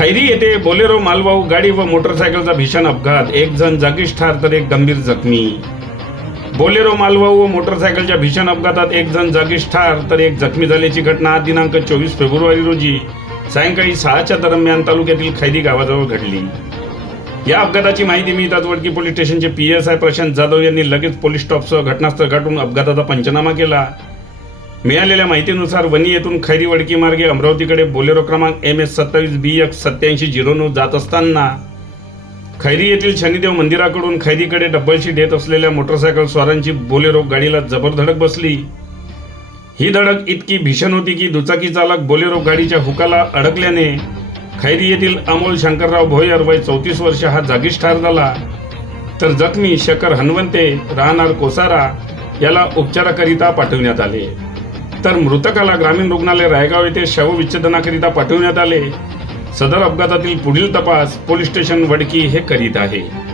खैरी येथे बोलेरो मालवाहू गाडी व मोटरसायकलचा भीषण अपघात. एक जण जागीच ठार तर एक गंभीर जखमी. बोलेरो मालवाहू व मोटरसायकलच्या भीषण अपघातात एक जण जागीच ठार तर एक जखमी झाल्याची घटना आज दिनांक चोवीस फेब्रुवारी रोजी सायंकाळी सहाच्या दरम्यान तालुक्यातील खैरी गावाजवळ घडली. या अपघाताची माहिती मिळताच वडकी पोलीस स्टेशनचे P S I Prashant Jadhav यांनी लगेच पोलीस स्टॉपसह घटनास्थळ गाठून अपघाताचा पंचनामा केला. मिळालेल्या माहितीनुसार वनी येथून खैरी वडकी मार्गे अमरावतीकडे बोलेरो क्रमांक एम एस सत्तावीस बी एक सत्याऐंशी झिरो नऊ जात असताना खैरी येथील शनिदेव मंदिराकडून खैरीकडे डब्बलशी देत असलेल्या मोटरसायकल स्वारांची बोलेरो गाडीला जबर धडक बसली. ही धडक इतकी भीषण होती की दुचाकी चालक बोलेरो गाडीच्या हुकाला अडकल्याने खैरी येथील अमोल शंकरराव भोयर वय चौतीस वर्ष हा जागीच ठार झाला. तर जखमी शकर हनवंते राहणार कोसारा याला उपचाराकरिता पाठवण्यात आले. तर मृतकाला ग्रामीण रुग्णालय रायगाव येथे शवविच्छेदनाकरिता पाठवण्यात आले. सदर अपघातातील पुढील तपास पोलीस स्टेशन वडकी हे करीत आहे.